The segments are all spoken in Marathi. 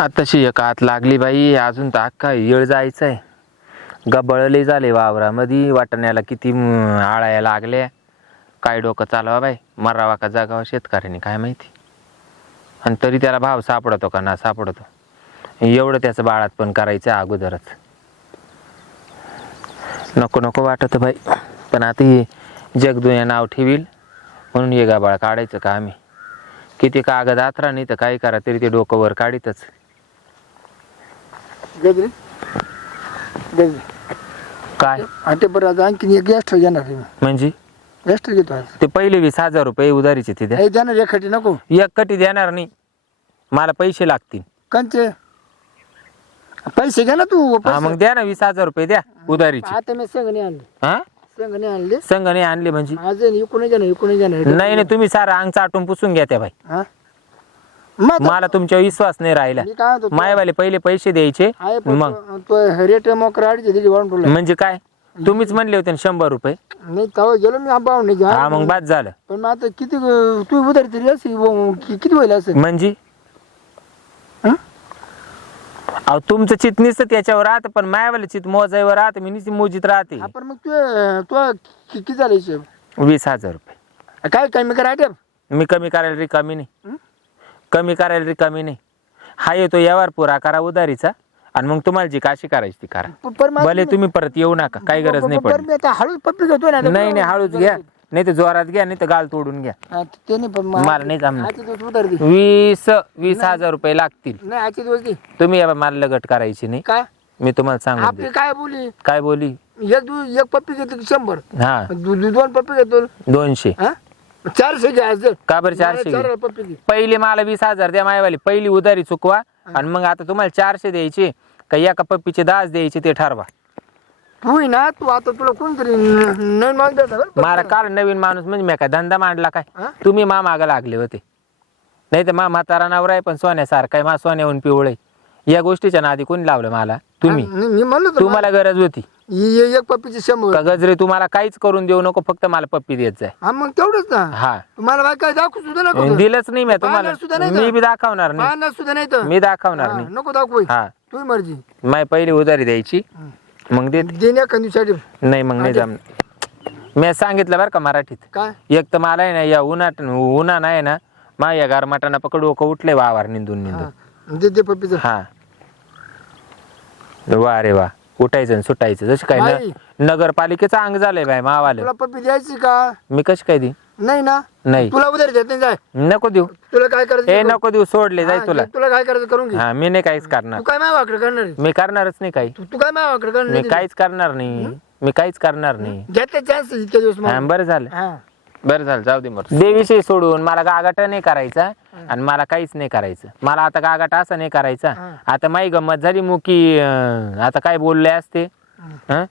आताशी एक हात लागली बाई. अजून तर अख्खा येळ जायचंय. गबळले झाले वावरामध्ये. वाटण्याला किती आळाया लागल्या. काय डोकं चालवा बाई. मरावा का जागावा शेतकऱ्याने काय माहिती? आणि तरी त्याला भाव सापडतो का ना सापडतो. एवढं त्याचं बाळात पण करायचं अगोदरच. नको नको वाटत बाई. पण आता हे जगदुया नाव ठेवील. म्हणून हे गाबाळ काढायचं का आम्ही? किती कागद आथरा नाही तर काही करा तरी ते डोकं वर काढीतच. गजरे? गजरे. काय? आटे बरं आता आणखीन एक गॅस घेणार आहे मी. म्हणजे? गॅस घेतो आज ते पहिले वीस हजार रुपये उधारीचे ते द्या. हे देणार एखादी नको. एक कटी देणार नाही. मला पैसे लागतील. कंचे पैसे घ्या ना तू हा पैसे. मग द्या ना वीस हजार रुपये द्या उधारीचे. आता मी संघ नाही आणले. हा? संघ नाही आणले. संघ नाही आणले म्हणजे? आज इकडून जाणार इकडून जाणार नाही नाही तुम्ही सारा अंग चाटून पुसून घ्या त्या बाई. हा? मग मला तुमच्यावर विश्वास नाही राहिला. मी काय म्हणतो तू- मायवाले पहिले पैसे द्यायचे आहे पण मग? तो- रेट मोकर अडीच दिली वाढून ठेवला. म्हणजे काय? तुम्हीच म्हणले होते ना शंभर रुपये. नाही तेव्हा गेलो मी आंबा नाही हा मग बाद झालं. पण मग आता किती अं, तू उधारी तरी असेल कि- किती होईल असं? म्हणजे? हं? अहो तुमचं चित नसतं त्याच्यावर राहतं पण मायावाले चित मोजायवर राहतं मी निश्चित मोजीत राहते. आपण मग तू तू कि- किती झालं हिशोब? वीस हजार रुपये. काय काय मी करा मी कमी करायला रिकामी नाही. हं? कमी करायला रिकामी नाही. हा येतो यावर पुरा करा उधारीचा आणि मग तुम्हाला जी काशी करायची ती करा. भले तुम्ही परत येऊ नका काही गरज नाही पर पडली मी आता हळूच पप्पी घेतो ना नाही नाही हळूच घ्या. नाही तर जोरात घ्या नाही तर गाल तोडून घ्या. हा, ते नाही पण मग- मला नाही जमणार. आजचे दिवस उधार दे. वीस वीस हजार रुपये लागतील. नाही आजचे दिवस दे. तुम्ही या बा मला लगट करायची नाही. काय मी तुम्हाला सांगून आपली. काय बोली? काय बोली? एक दिवस एक पप्पी घेतली की शंभर. हा. दु- दु- दोन पप्पी घेतो. दोनशे. हा? चारशे का बरं चारशे घे? पहिले मला वीस हजार द्या मायवाली. पहिली उधारी चुकवा आणि मग आता तुम्हाला चारशे द्यायचे. का एका पप्पीचे दहाच द्यायचे ते ठरवा. तू ना तू आता तुला कोणतरी नवीन देणार? मला काल नवीन माणूस म्हणजे मी काय धंदा मांडला काय? हा? तुम्ही मा मागं लागले होते. नाही तर मा म्हातारा नवरा आहे पण सोन्यासारखा आहे मा सोन्याहून पिवळे या गोष्टीच्या नादी कोणी लावलं मला? तुम्ही? मी म्हणलो तुम्हाला गरज होती. एक पप्पीचे शंभर. का गजरे तुम्हाला काहीच करून देऊ नको फक्त मला पप्पी देत जाय हा मग तेवढंच ना. हा. तुम्हाला बाय काय दाखवू सुद्धा नको. दिलंच नाही मी तुम्हाला. पाहणार सुद्धा नाही का? मी बी दाखवणार नाही. पाहणार सुद्धा नाही तर. मी दाखवणार हा, नाही. नको दाखवू. हा. तुझी मर्जी. माय पहिली उधारी द्यायची. मग देते. देण्या कंदिसाठी नाही मग नाही जमणार. मी सांगितलं बरं का मराठीत. काय? एक तर मला आहे ना या उन्हात उन्हा नाही ना मा या गारमाटाना पकड डोकं उठले वावर निंदून निंदून. हा, दे दे पप्पीचं. हा. वा रे वा. उठायचं आणि सुटायचं. जसं काय बाई. न नगरपालिकेचं अंग झालंय बाय मावाले. तुला पप्पी द्यायची का? मी कशी काय दी नाही ना. नाही. तुला उधारी देत नाही जाय. नको देऊ. तुला काय करायचं ते कर. नको देऊ सोडले जाय हा, तुला. तुला काय करायचं करून घे. हा मी नाही काहीच करणार. तू काय माय वाकडं करणार आहे? मी करणारच नाही काही. तू तू काय माय वाकडं करणार मी नाही? काहीच करणार नाही. मी काहीच करणार नाही. घेतले चान्स इतके दिवस हा. बरं झालं. हा. बरं झालं जाऊ दे मग. देविषयी सोडून. मला गागाट नाही करायचा आणि मला काहीच नाही करायचं. मला आता गागाट असं नाही करायचा. आता माई गंमत झाली मुकी अं, आता काय बोलले असते? हं?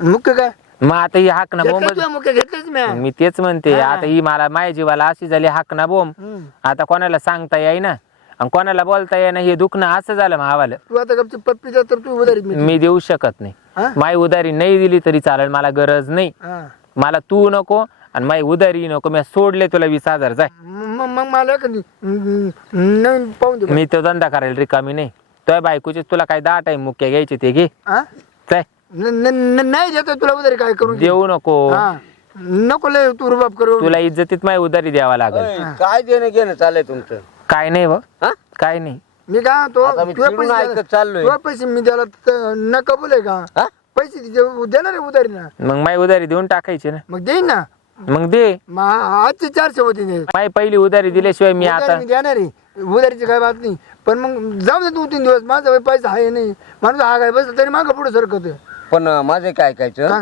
मुख्य काय मग आता ही हाक ना बोंब घेतलं मुख्य घेतलंच मी. मी तेच म्हणते. आता ही मला माय जीवाला अशी झाली हाक ना बोंब. हम्म. आता कोणाला सांगता येईना आणि कोणाला बोलता येईना हे दुखणं असं झालं मावाला. तू आता गपची पप्पी द्या तर तू उधारीत मी मी देऊ शकत नाही? माय उधारी नाही दिली तरी चालेल मला गरज नाही. हा. मला तू नको आणि माई उधारी नको मी सोडले तुला वीस हजार जाय. मग मग मला न- नवीन पाहून दे मी तो धंदा करायला रिकामी नाही. तुझ्या बायकोचे तुला काय दहा टाइम मुख्य घ्यायचे ते घे. हा? काय न- न- न- नाही देतो तुला उधारी काय करून घे. देऊ नको. हा. नको लय तू रुबाब करू. तुला इज्जतीत माय उधारी द्यावा लागेल. अय, काय देणं घेणं चाललंय तुमचं? काय नाही बघ. हा? काय नाही. मी आता तुझे चिडून पैसे ऐकत चाललोय. तुझे पैसे मी द्यायला त- न कबूल आहे का? हा? पैसे देणार आहे उधारी ना मग माय उधारी देऊन टाकायची ना. मग देईन ना. मग दे. मग आजचे चारशे होते ते. पहिली उधारी दिल्याशिवाय मी उधारी आता मी देणार आहे. उधारीची काय बात नाही. पण मग जाऊ दे दोन तीन दिवस. माझा पैसा आहे नाही. माणूस हा काय बसला तरी मागं पुढे सरकत. पण अं, माझं काय ऐकायचं? हा?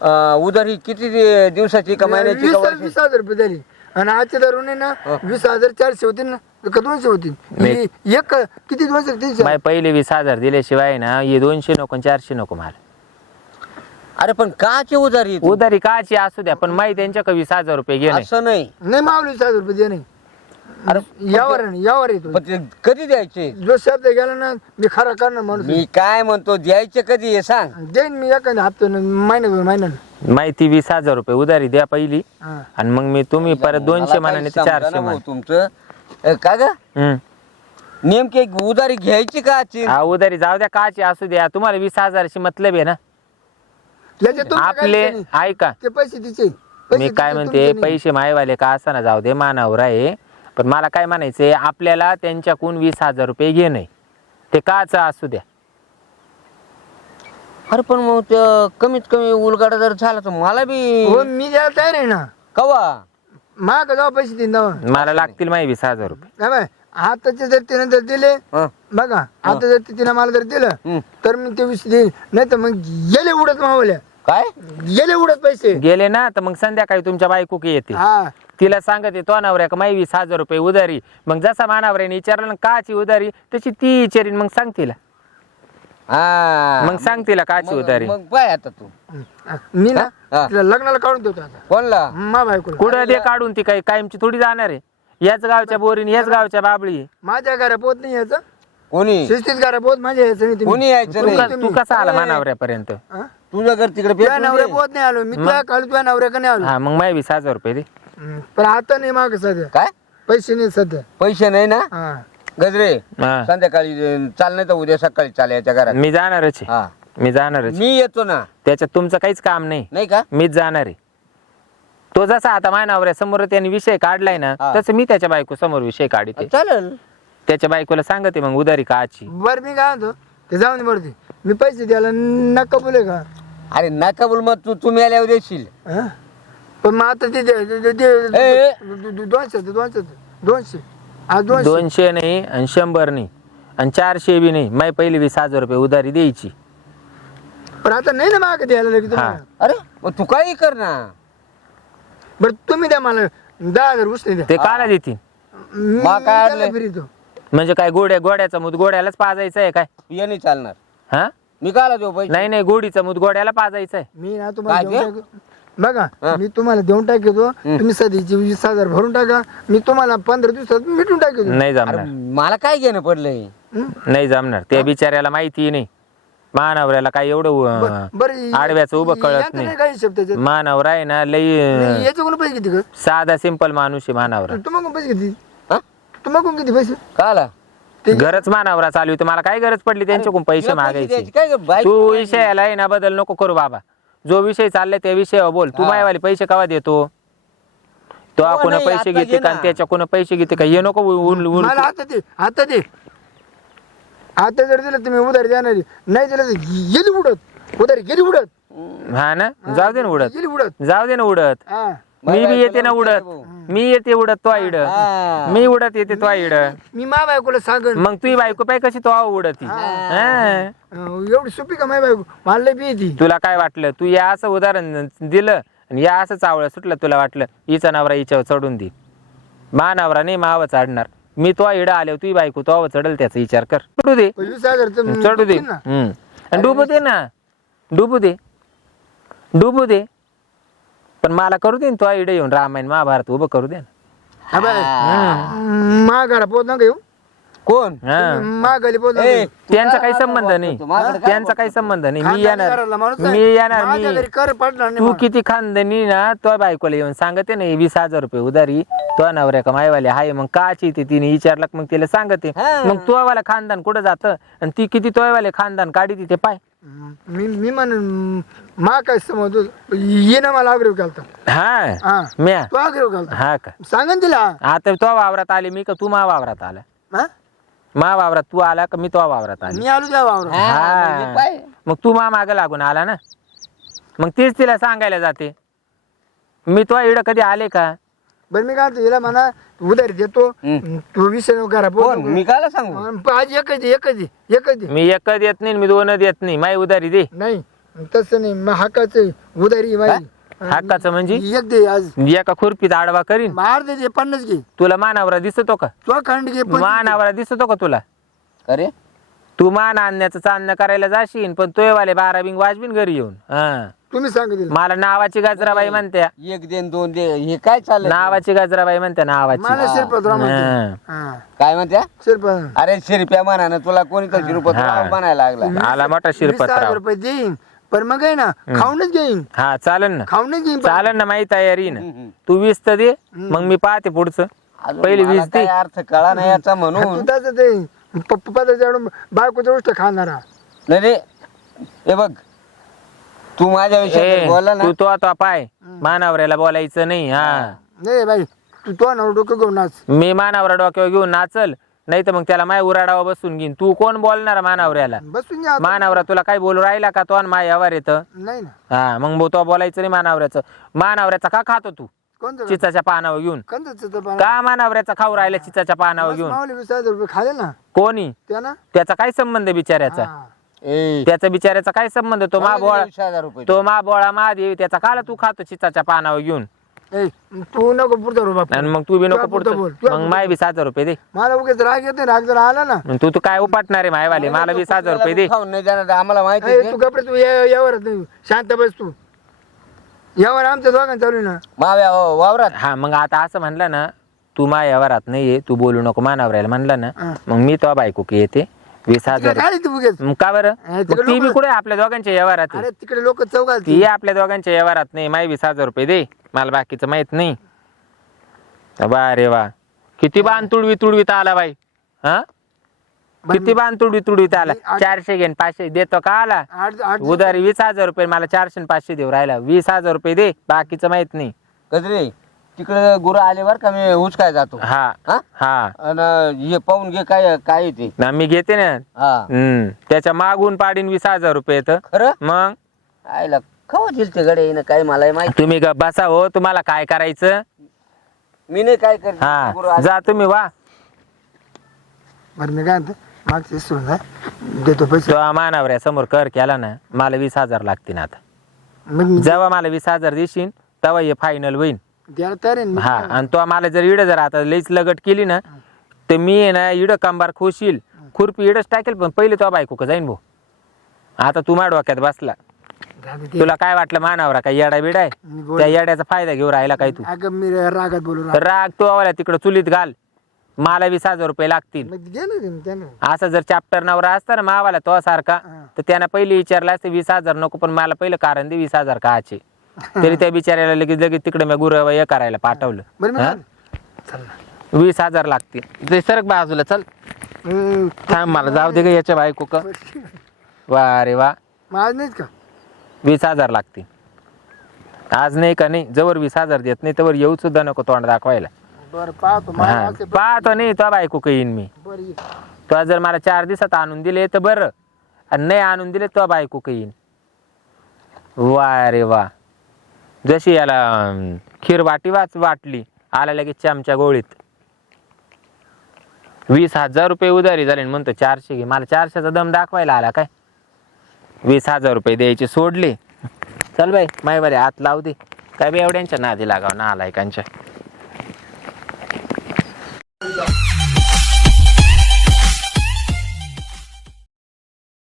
अं, उधारी किती दि- दिवसाची का महिन्याची वीस का वीस वर्षाची? हजार रुपये झाली. आणि आजच्या धरून आहे ना वीस हजार चारशे होतील ना का दोनशे होतील? नाही. ही- एक किती दोनशे? तीनशे? पहिले वीस हजार दिल्याशिवाय ना हे दोनशे नको आणि चारशे नको मला. अरे पण काची उधारी तू? उधारी काची असू द्या पण माई त्यांच्या वीस हजार रुपये घेणे असं नाही. नाही मावली वीस हजार रुपये दे नाही. अरे यावर आहे ना, यावर येतो पण ते कधी द्यायचे? जो शब्द गेला ना मी खरा करणार माणूस मी काय म्हणतो द्यायचे कधी हे सांग. देईन मी एखाद्या हप्त्यानं महिन्याभर महिन्यानं. माहिती वीस हजार रुपये उधारी द्या पहिली. हा. आणि मग मी तुम्ही परत दोनशे मला काही समजा चारशे ना तुमचं? अं, का ग? हम्म. नेमके उधारी घ्यायची का आजची? हा उधारी जाऊ द्या काची असू द्या. तुम्हाला वीस हजाराची मतलब आहे ना. आपले. ऐका. ते पैसे तिचे. पैसे मी काय तिचे, म्हणते तुमचे नाही. पैसे मायवाले का असताना जाऊ दे मानावर आहे. पण मला काय म्हणायचंय आपल्याला त्यांच्याकडून वीस हजार रुपये घेणे ते काच असू द्या? अरे पण मग ते कमीत कमी उलगाडा जर झाला तर मला बी हो मी द्यायला तयार आहे ना. कवा? माग जाऊ पैसे देईन जाऊ. मला लागतील माही वीस हजार रुपये. काय बाय आताचे जर तिने जर दिले हं, बघा आता जर तिने मला जर दिलं हं. तर मी ते वीस देईन. नाही तर मग गेले उडत मावल्या. काय? गेले उडत पैसे. गेले ना तर मग संध्याकाळी तुमच्या बायको की येते हा. तिला सांगते तो नवऱ्या का माही वीस हजार रुपये उधारी. मग जसा मानावऱ्याने विचारलं ना काची उधारी? तशी ती विचारीन मग सांग तिला. हा. मग सांग तिला काची मग- उधारी. मग पाय आता तू. मी ना हा. तिला लग्नाला काढून देतो आता. कोणला? मा बायकोला. कुठं दे काढून ती काही कायमची थोडी जाणार आहे. याच गावच्या बोरीन याच गावच्या बाबळी. माझ्या घरा पोत नाही याचं कोणी? शिस्तीत घरा पोत माझ्या यायचं नाही तुम्ही. कोणी यायचं तू नाही? का- तू कसा आला मानावऱ्यापर्यंत? हा? तुझं घर तिकडे तुझ्या पेटून नवऱ्या दे. पोत नाही आलो. मी तुझ्या काल तुझ्या नवऱ्याकडे नाही आलो. हा मग माही वीस हजार रुपये दे. पण आता नाही माग सध्या. काय? पैसे नाही सध्या. पैसे नाही ना? हा. गजरे हा. संध्याकाळी अं, चाल नाही तर उद्या सकाळी चाल याच्या घरात. मी जाणारच आहे. हा. मी जाणारच आहे. मी येतो ना. त्याच्यात तुमचं काहीच काम नाही. नाही का? मीच जाणार आहे. तो जसा आता मानावऱ्या समोर त्याने विषय काढलाय ना हा. तसं मी त्याच्या बायको समोर विषय काढते. चालेल. त्याच्या बायकोला सांगते मग उधारी काची. बर मी काय म्हणतो ते जाऊन वरती मी पैसे द्यायला नका बोले का? अरे नका बोल मग तू तुम्ही आल्यावर देशील. हा? पण मग आता ते ए, ए. दोनशे दोनशे. दोनशे. दोनशे. दोनशे नाही आणि शंभर नाही आणि चारशे बी नाही. माही पहिली वीस हजार रुपये उधारी द्यायची. पण आता नाही ना माग द्यायला लगेच तुम्हाला? अरे मग तू काही कर ना. बरं तुम्ही द्या मला. दहा हजार उसने द्या. ते काला देतील. मी मा काय त्याला आणलंय? फिरतो म्हणजे काय गोड्या गोड्याचा मूत गोड्यालाच पाजायचा आहे काय? ये नाही चालणार. हा? मी काला देऊ पैसे? नाही नाही गोडीचा मूत गोड्याला पाजायचा आहे. मी ना तुम्हाला काय देऊन टाक- बघा. मी तुम्हाला देऊन टाकतो तुम्ही सध्याचे वीस हजार भरून टाका मी तुम्हाला पंधरा दिवसात मिटून टाकतो. नाही अरे जमणार. मला काय घेणं पडलंय? नाही जमणार. त्या बिचाऱ्याला माहिती नाही. मानवऱ्याला काय एवढं अं, बरं आडव्याचं उभं कळत नाही. काही हिशोब त्याच्यात? मानवरा आहे ना लई अं, याचे कोण पैसे किती ग? साधा सिंपल माणूस आहे मानावरा. तुम्हाला कोण पैसे किती हा? तुम्हाला कोण किती पैसे? काला गरज मानावरा चालू तुम्हाला काय गरज पडली? त्यांच्याकडून पैसे मागायचे. तू. विषयाला आहे ना बदल नको करू बाबा. जो विषय चाललाय त्या विषयावर बोल. तू. मायवाले पैसे कवा देतो? तो कोण नाही, पैसे घेते का. त्याच्या कोण पैसे घेते का? हे नको उल- उल- मला आता दे आता दे. आता जर दिलं तुम्ही उधार देणार नाही दिलं तर गेली उडत. उधार गेली उडत. हा ना? जाऊ दे ना उडत. गेली उडत. जाऊ दे ना उडत. हा. मी बी येते ना उडत. मी येते उडत तो इड. मी उडत येते तो इड मी मा बायकोला सांगन. मग तुझी बायको पाय कशी तो उडती? हा. अं, एवढी सोपी का माय बायको? मला लय बी येते तुला काय वाटलं? तू या असं उदाहरण दिलं आणि या असं चावलं सुटलं तुला वाटलं? हिचा नवरा हिच्यावर चढून दे. मा नवरा नाही मावं चढणार मी तो इडा आले तुझी बायको तो चढल त्याचा विचार कर. चढू दे. तर चढू दे. ना. हम्म. आणि डुबू दे ना. डुबू दे. डुबू दे. पण मला करू दे ना तो इडे येऊन रामायण महाभारत उभं करू दे ना. पोत नका येऊ? कोण? हा. मा घरी पोत नका ए, येऊ. तू त्यांचा काय काही संबंध? नाही. त्यांचा काही संबंध नाही. मी येणार. मी येणार माझ्या मी घरी कर पडणार नाही तू मला. किती खानदानी ना तो बायकोला येऊन सांगते ना हे वीस हजार रुपये उधारी तो नवऱ्या का मायवाले हाय मग काची ते तिने विचारलं का मग तिला सांगते. मग तो वाला खानदान कुठं जातं? आणि ती किती तोयवाले खानदान काढी तिथे पाय. मी मी म्हणून मा काय समजतो? ये ना मला आग्रह घालता. हा? हा. म्या? तो आग्रह घालता. हा का? सांगन तिला? आता तो वावरात आले मी का तू मा वावरात आला? हा? मा वावरात तू आला का मी तो वावरात आले? मी आलो त्या वावरात. हा, म्हणजे. मग तू मा माग लागून आला ना? मग तेच तिला सांगायला जाते. मी तो इड कधी आले का? बरं मी काय म्हणतो, हिला म्हणा उधारी देतो हम्म. तू विषय घरा कोण? मी काला सांगू? आज एकच दे एकच दे एकच दे मी एक देत नाही मी दोन देत नाही. माई उधारी दे. नाही तसं नाही मग हक्काचं उधारी बाई हक्काचं म्हणजे? एक दे आज. एका खुरपीत आडवा करीन. मार दे पन्नास घे. तुला मानावरा दिसतो का? तो खंड घे पंचवीस. मानावरा दिसतो का तुला? अरे तू मान आणण्याचं चांदणं करायला जाशील पण तोयवाले बारा बिंग वाजवीन घरी येऊन. हा. तुम्ही सांगा तिला मला नावाची गजराबाई म्हणत्या. एक देन दोन दे हे काय चाललंय? नावाची गजराबाई म्हणत्या नावाची. मला शिरपतराव. म्हणते. हा. काय म्हणत्या? शिरपत. अरे शिरप्या म्हणा तुला कोणी तर हा. म्हणायला लागला. आला मोठा वीस हजार शिरपतराव रुपये देईन. पण मग आहे ना खाऊनच घेईन. हा चालन ना. खाऊनच घेईन पण. चालन ना माही तयारी ना हम्म. तू वीस तर दे मग मी पाहते पुढचं. अजून पहिली मला वीस दे. काही अर्थ कळा नाही याचा म्हणून. तसं ते पप्पाचं बायकोचं गोष्ट खाणारा. नाही रे हे बघ तू माझ्या विषयी बोला ना. तू तो आता पाय. मानावऱ्याला बोलायचं नाही हा. नाही बाई तू तो डोकं घेऊन नाच. मी मानावरा डोक्यावर घेऊन नाचल नाही तर मग त्याला माय उराडावा बसून घेईन. तू कोण बोलणार मानावऱ्याला? बसून घ्या. मानावरा तुला काय बोलू राहिला का तो आणि माय यावर येतं? नाही ना. हा मग बो तो बोलायचं नाही मानावऱ्याचं. मानावऱ्याचा का खातो तू? कोणतं चिचाच्या पानावर घेऊन. का मानावऱ्याचा खाऊ राहिला चिचाच्या पानावर घेऊन? माऊली वीस हजार रुपये खाले ना. कोणी? त्याचा काय संबंध बिचाऱ्याचा? हा. ए. त्याचा बिचाऱ्याचा काय संबंध? तो मा बोळा वीस हजार रुपये? तो मा बोळा महादेव त्याचा काला तू खातो चिचाच्या पानावर घेऊन. ए तू नको पुढचा रो बाप. आणि मग तू बी नको पुढचं बोल, मग माय वीस हजार रुपये दे. मला उगेच राग येते राग जर आला ना. मग तू तू काय उपाटणार आहे मायवाले? मला वीस हजार रुपये दे. खाऊन नाही जाणार आम्हाला माहिती ए, आहे तू कपडे तू या- यावर नाही शांत बस तू. यावर आमच्या दोघांना चालू आहे ना. माव्या हो, वावरात. हा मग आता असं म्हणलं ना तू माझ्या व्यवहारात नाहीये तू बोलू नको मानावरायला म्हणलं ना हा. मग मी तो बायको की येते. वीस हजार. काय तू उगेच? मग का बरं? अरे, मग तिकडे ती बी लोकं- कुठे आपल्या दोघांच्या व्यवहारात? आहे? अरे तिकडे लोक चौघाल ती आपल्या दोघांच्या व्यवहारात नाही. माय वीस हजार रुपये दे. मला बाकीचं माहीत नाही. बा रे वा. किती बाण तुडवी तुडवीत आला बाई. हा? किती बाण तुडवी तुडवीत आला? आठ- चारशे घेऊन पाचशे देतो का आला? आठ आठ उधारी वीस हजार रुपये मला चारशे आणि पाचशे देऊ राहिला. वीस हजार रुपये दे. बाकीचं माहीत नाही. गजरे तिकडे गुरं आले बर का मी उचकाय जातो. हा. हा? हा. आणि हे पाहून घे काय काय आहे ते. ना मी घेते ना. हा. हम्म. त्याच्या मागून पाडीन वीस हजार रुपये तर. खरं? मग? आयला खवा दिल ते गडे येणं काय मला माहिती तुम्ही ग बसा हो तुम्हाला काय करायचं? मी नाही काय करते गुरं हा आले. जा तुम्ही वा. बरं मी काय म्हणतो मागचे सोडून जा. देतो पैसे. तो मानावऱ्या समोर कर केला ना मला वीस हजार लागतील आता. मग मी जेव्हा मला वीस हजार देशील तेव्हा हे फायनल होईल द्यायला तयार आहे ना. हा आणि तो मला जर इड जर आता लईच लगट केली ना तर मी आहे ना इड कंबार खोशील खुरपी इडच टाकेल पण पहिले तो बायको का जाईन भाऊ? आता तू माझ्या डोक्यात बसला. दे. तुला काय वाटलं मानावरा काय येडा बिडा आहे मी बोल- त्या येड्याचा फायदा घेऊ राहिला काय तू? अगं मी रागात बोलू राग राग तो आवाला तिकडं चुलीत घाल. मला वीस हजार रुपये लागतील. मग घे ना ते, त्यानं. असं जर चॅप्टर नवरा असता ना मावाला तो सारखा हा. तर त्यानं पहिले विचारलं असतं वीस हजार नको पण मला पहिलं कारण दे वीस हजार काचे तरी त्या बिचाऱ्याला लगेच लगेच तिकडे मी गुरु हे करायला पाठवलं. बरं हा? चल ना. वीस हजार लागतील. ते सरक बाजूला चल. थांब मला जाऊ दे ग याच्या बायको का. वा रे वा. मग आज नाहीच का? वीस हजार लागतील. आज नाही का नाही? जवळ वीस हजार देत नाही तर येऊ सुद्धा नको तोंड दाखवायला. बरं पाहतो. मला हा पाहतो नाही तो बायको का येईन मी. बरं ये. तो जर मला चार दिवसात आणून दिले तर बरं. आणि नाही आणून दिले तो बायको का येईन. वा रे वा. जशी याला खीर वाटी वाच वाटली आला लगेच चमच्या गोळीत. वीस हजार रुपये उधारी झाले म्हणतो चारशे घे. मला चारशेचा दम दाखवायला आला काय? वीस हजार रुपये द्यायचे सोडले. चल बाई माय बरे हात लावू दे. काय बी एवढ्यांच्या नादी लागाव ना आलायकांच्या